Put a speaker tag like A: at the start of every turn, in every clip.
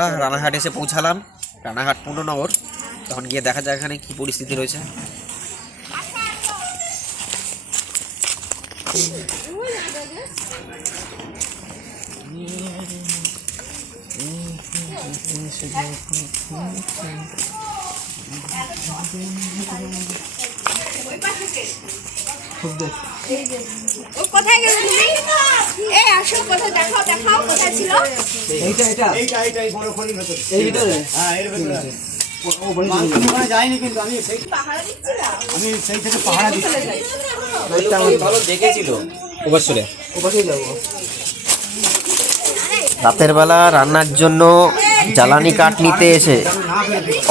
A: রাত্রেবেলা রানাঘাট এসে পৌঁছালাম। রানাঘাট পূর্ণনগর তখন গিয়ে দেখা যায় এখানে কি পরিস্থিতি রয়েছে।
B: কোথায় গেল তুমি? আসো কোথায় দেখাও দেখাও কোথায় ছিল?
C: এইটা এটা
D: এইটা এইটাই বড় খড়ির ভেতরে।
C: এই ভিতরে?
D: হ্যাঁ এর ভেতরে। আছে।
C: ও বলি
D: আমি ওখানে যাইনি কিন্তু আমি সেই আমি সেই থেকে পাহাড়া দিচ্ছি।
A: ভালো দেখেছিল। অবশ্যই
C: ও যাব।
A: রাতের বেলা রান্নার জন্য জ্বালানি কাঠ নিতে এসে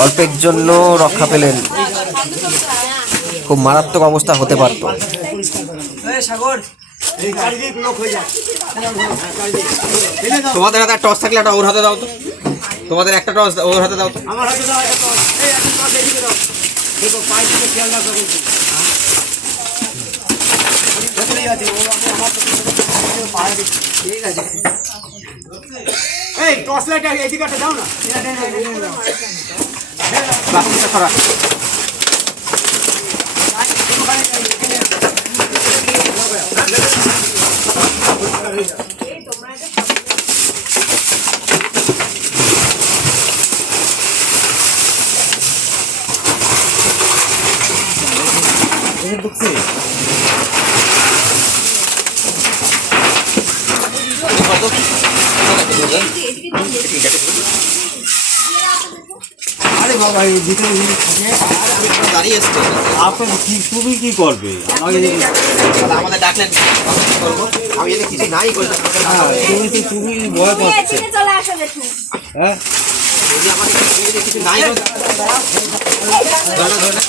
A: অল্পের জন্য রক্ষা পেলেন। খুব মারাত্মক অবস্থা হতে পারত।
C: সাগর।
D: হয়ে
A: তোমাদের হাতে টস থাকলে একটা ওর হাতে দাও তো। তোমাদের একটা টস ওর হাতে দাও তো।
D: আমার হাতে দাও একটা টস এই একটা টস এদিকে দাও। দেখো পায়ে থেকে খেয়াল রাখো কিন্তু।
C: ঠিক আছে।
D: এই লাইট এদিকে দাও না। এটা এটা, এটা দাও।
A: বাকিটা সরা।
D: ওখানে যাই, এখানে যাই।
C: আরে বাবা এই ভিতরে জিনিস
A: দাঁড়িয়ে এসছে।
E: আপনার কি তুমি কি করবে?
A: আমাদের ডাকলেন। করব? আমি যদি কিছু নাই করি তাহলে আমাকে
E: হ্যাঁ। তুমি তো তুমি ভয় পাচ্ছে।
B: এখানে চলে আসো দেখো
E: হ্যাঁ?
A: যদি আমাদের কিছু- যদি কিছু নাই করি তাহলে- ধরে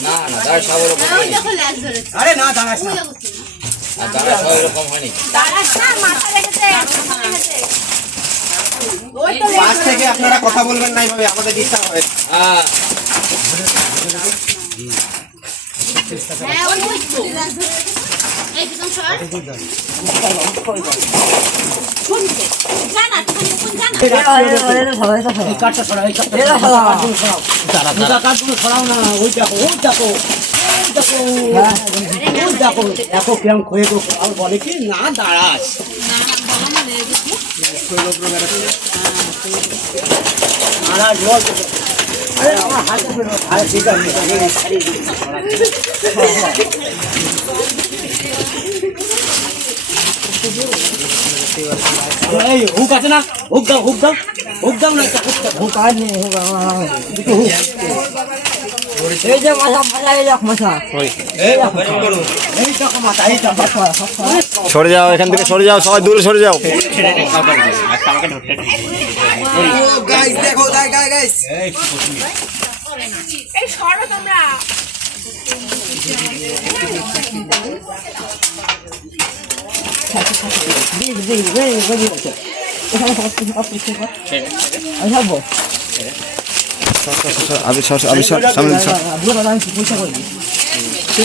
A: না, না।
E: দাঁড়া
F: সব
D: আরে না দাঁড়াস না
F: দাঁড়া সব
B: মাথা রেখেছে মাথা রেখেছে ওই তো
A: পাশ থেকে আপনারা কথা বলবেন না এইভাবে আমাদের ডিস্টার্ব হবে।
F: হ্যাঁ।
B: হ্যাঁ।
C: দেখো খয়ে আর বলে কি না দাঁড়াস এই হুক আছে না? হুক দাও হুক দাও। হুক দাও না হুক দাও। হুক আর নেই হুক হুক এই যে মাথা মাথা এই দেখ মাথা এই দেখো মাথা এই দেখো মাথা
E: সরে যাও এখান থেকে সরে যাও সবাই দূরে সরে যাও
A: গাইস দেখো গাইস
B: এই সরো তোমরা
C: দিক দিক এই গদি আছে আমি থাকব
E: আমি আমি সামনে
C: বুড়ো দাদা আমি পয়সা করে দিই তুই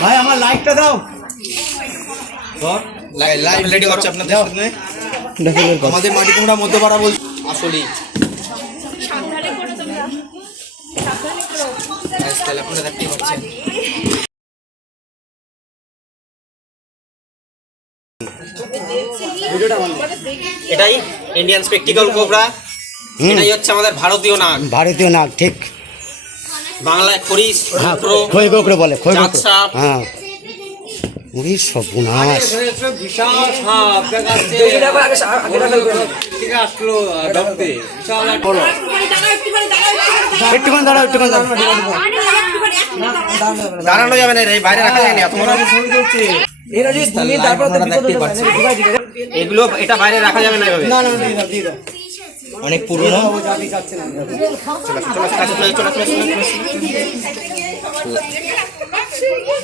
D: ভাই আমার লাইটটা দাও।
F: লাইভ রেডি হচ্ছে আপনাদের সামনে। আমাদের মাটি তোমরা মধ্যপাড়া বল আসলেই।
B: সাবধানে করো তোমরা। সাবধানে করো।
F: Guys, তাহলে আপনারা দেখতেই পাচ্ছেন।
A: এটাই ইন্ডিয়ান স্পেকটিক্যাল কোবরা এটাই হচ্ছে আমাদের ভারতীয় নাগ।
D: ভারতীয় নাগ ঠিক।
A: বাংলায় খরিস
D: হ্যাঁ খই বলে খই হ্যাঁ সর্বনাশ একটুখানি দাঁড়াও একটুখানি
A: দাঁড়ানো যাবে না রে বাইরে রাখা যায় না এত বড় এগুলো এটা বাইরে রাখা যাবে না
D: না না
F: অনেক পুরনো।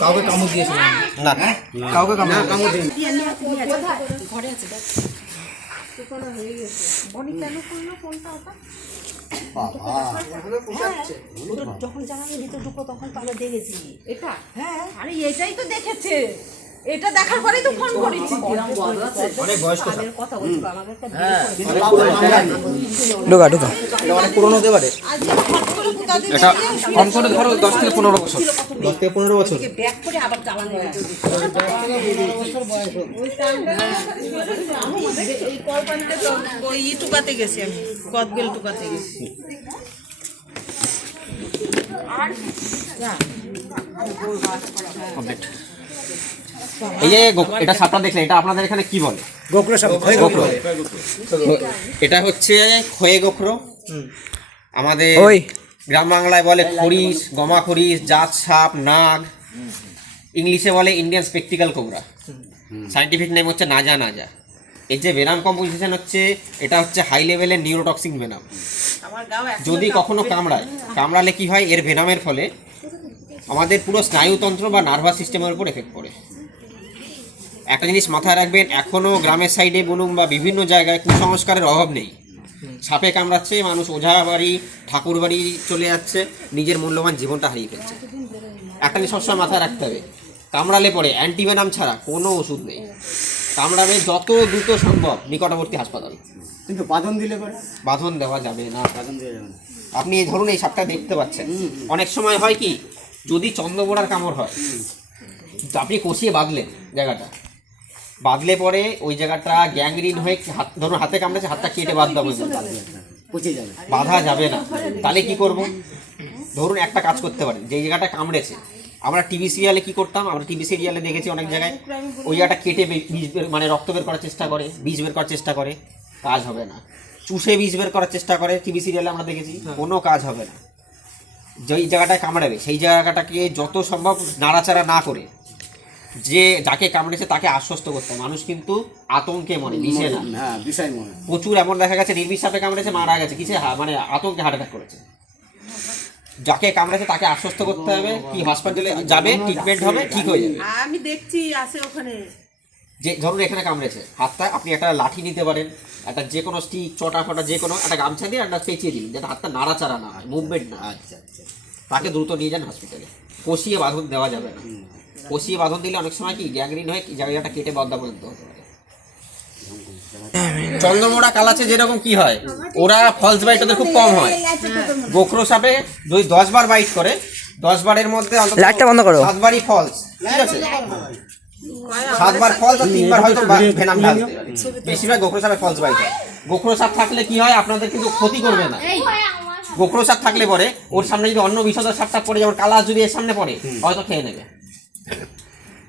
F: কাউকে কামড় দিয়েছিল
A: না।
F: কাউকে কামড় কামড় দিন
B: যখন জানালার ভিতর ঢুকো তখন তো আমরা দেখেছি। এটা? হ্যাঁ। আরে এটাই তো দেখেছে। এটা দেখার পরেই তো ফোন করেছি।
A: অনেক বয়স্ক
B: কথা বলছিল আমাকে একটা
C: ঢুকা ঢুকা।
F: অনেক পুরনো হতে পারে
A: এটা কম করে ধরো দশ থেকে পনেরো বছর। দশ থেকে পনেরো বছর।
B: ব্যাক করে আবার চালানো
G: ওই টুকাতে গেছি আমি কদবেল টুকাতে গেছি
A: কমপ্লিট এই যে গো- এটা সাপটা দেখলেন এটা আপনাদের এখানে কি বলে?
D: গোকরে সব
A: গোখরো। এটা হচ্ছে খয়ে গোখরো। আমাদের
C: ওই।
A: গ্রাম বাংলায় বলে খরিস গমা খরিস জাত সাপ নাগ। ইংলিশে বলে Indian spectacled cobra scientific name হচ্ছে নাজা নাজা। এর যে ভেনাম কম্পোজিশন হচ্ছে এটা হচ্ছে হাই লেভেলের নিউরোটক্সিক ভেনাম যদি কখনো কামড়ায় কামড়ালে কি হয়? এর ভেনামের ফলে আমাদের পুরো স্নায়ুতন্ত্র বা নার্ভাস সিস্টেমের উপর এফেক্ট পড়ে। একটা জিনিস মাথায় রাখবেন এখনও গ্রামের সাইডে বলুন বা বিভিন্ন জায়গায় কুসংস্কারের অভাব নেই। সাপে কামড়াচ্ছে মানুষ ওঝা বাড়ি ঠাকুর বাড়ি চলে যাচ্ছে নিজের মূল্যবান জীবনটা হারিয়ে ফেলছে। একটা জিনিস সবসময় মাথায় রাখতে হবে কামড়ালে পরে অ্যান্টিভেনাম ছাড়া কোনো ওষুধ নেই। কামড়াবে যত দ্রুত সম্ভব নিকটবর্তী হাসপাতাল।
D: কিন্তু বাঁধন দিলে পরে?
A: বাঁধন দেওয়া যাবে না।
D: বাঁধন দিয়ে যাবে না।
A: আপনি এই ধরুন এই সাপটা দেখতে পাচ্ছেন। অনেক সময় হয় কি যদি চন্দ্রবোড়ার কামড় হয় আপনি কষিয়ে বাঁধলেন জায়গাটা। বাঁধলে পরে ওই জায়গাটা গ্যাংরিন হয়ে হাত ধরুন হাতে কামড়েছে হাতটা কেটে বাঁধতে হবে
D: পচে যাবে।
A: বাঁধা যাবে না। তাহলে কি করব? ধরুন একটা কাজ করতে পারেন যে জায়গাটা কামড়েছে। আমরা টিভি সিরিয়ালে কি করতাম? আমরা টিভি সিরিয়ালে দেখেছি অনেক জায়গায় ওই জায়গাটা কেটে বীজ বের- মানে রক্ত বের করার চেষ্টা করে বীজ বের করার চেষ্টা করে কাজ হবে না। চুষে বীজ বের করার চেষ্টা করে টিভি সিরিয়ালে আমরা দেখেছি কোনো কাজ হবে না। যেই জায়গাটায় কামড়াবে সেই জায়গাটাকে যত সম্ভব নাড়াচাড়া না করে যে যাকে কামড়েছে তাকে আশ্বস্ত করতে মানুষ কিন্তু আতঙ্কে মনে বিষে না।
D: হ্যাঁ।
A: প্রচুর এমন দেখা গেছে নির্বিষ সাপে কামড়েছে মারা গেছে কিসে মানে আতঙ্কে হার্ট অ্যাটাক করেছে। যাকে কামড়েছে তাকে আশ্বস্ত করতে হবে কি হসপিটালে যাবে ট্রিটমেন্ট হবে ঠিক হয়ে যাবে।
G: আমি দেখছি আছে ওখানে।
A: যে ধরুন এখানে কামড়েছে হাতটা আপনি একটা লাঠি নিতে পারেন একটা যে কোনো স্টিক চটা ফটা যে কোনো একটা গামছা দিয়ে একটা পেঁচিয়ে দিন যাতে হাতটা নাড়াচাড়া না হয় মুভমেন্ট না
D: আচ্ছা আচ্ছা।
A: তাকে দ্রুত নিয়ে যান হসপিটালে কষিয়ে বাঁধন দেওয়া যাবে না। কষিয়ে বাঁধন দিলে অনেক সময় কি গ্যাংরিন হয়ে কি জায়গাটা কেটে বদ্ধা পর্যন্ত হতে পারে চন্দ্রমোড়া কালাচে যেরকম কি হয় ওরা ফলস বাইট ওদের খুব কম হয়। গোখরো সাপে যদি দশ বার বাইট করে দশ বারের মধ্যে
C: লাইটটা বন্ধ করো।
A: সাতবারই ফলস ঠিক আছে? সাতবার ফলস আর তিনবার হয়তো ভেনাম ঢালতে বেশিরভাগ গোখরো সাপে ফলস বাইট হয়। গোখরো সাপ থাকলে কি হয় আপনাদের কিন্তু ক্ষতি করবে না। গোখরো সাপ থাকলে পরে ওর সামনে যদি অন্য বিষধর সাপ পড়ে যেমন কালাস যদি এর সামনে পড়ে হয়তো খেয়ে নেবে।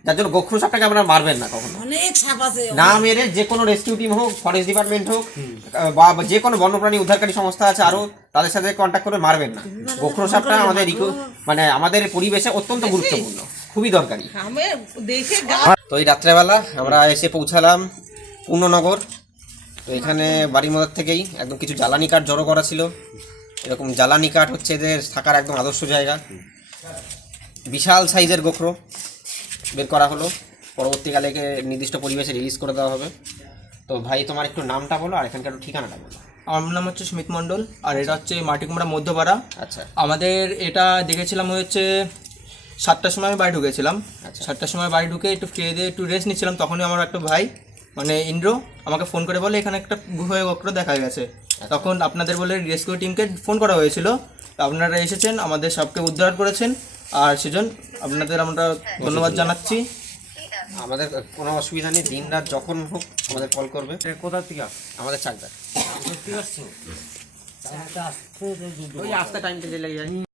A: যার জন্য গোখরো সাপটাকে আপনারা মারবেন না কখনো।
G: অনেক সাপ আছে।
A: না মেরে যে কোনো রেস্কিউ টিম হোক ফরেস্ট ডিপার্টমেন্ট হোক বা যে কোনো বন্যপ্রাণী উদ্ধারকারী সংস্থা আছে আরও তাদের সাথে কন্ট্যাক্ট করে মারবেন না। গোখরো সাপটা আমাদের মানে আমাদের পরিবেশে অত্যন্ত গুরুত্বপূর্ণ খুবই দরকারি। তো এই রাত্রেবেলা আমরা এসে পৌঁছালাম পূর্ণনগর। তো এখানে বাড়ির মধ্যে থেকেই একদম কিছু জ্বালানি কাঠ জড়ো করা ছিল। এরকম জ্বালানি কাঠ হচ্ছে এদের থাকার একদম আদর্শ জায়গা। বিশাল সাইজের গোখরো বের করা হলো। পরবর্তীকালে একে নির্দিষ্ট পরিবেশে রিলিজ করে দেওয়া হবে। তো ভাই তোমার একটু নামটা বলো আর এখানকার একটু ঠিকানাটা বলো।
H: আমার নাম হচ্ছে সুমিত মণ্ডল আর এটা হচ্ছে মাটিকুমড়া মধ্যপাড়া।
A: আচ্ছা।
H: আমাদের এটা দেখেছিলাম হচ্ছে সাতটার সময় আমি বাড়ি ঢুকেছিলাম।
A: আচ্ছা।
H: সাতটার সময় বাড়ি ঢুকে একটু খেয়ে দিয়ে একটু রেস্ট নিচ্ছিলাম। তখনই আমার একটা ভাই মানে ইন্দ্র আমাকে ফোন করে বলে এখানে একটা গুহয় বক্র দেখা গেছে। তখন আপনাদের বলে রেস্কিউ টিমকে ফোন করা হয়েছিল। তো আপনারা এসেছেন আমাদের সবকে উদ্ধার করেছেন। আর সেজন আপনাদের আমরা ধন্যবাদ জানাচ্ছি।
A: আমাদের কোনো অসুবিধা নেই দিন রাত যখন হোক আমাদের কল করবে।
D: কোথা থেকে
A: আমাদের চাকদার। ওই আসতে টাইমটা লেগে যায়।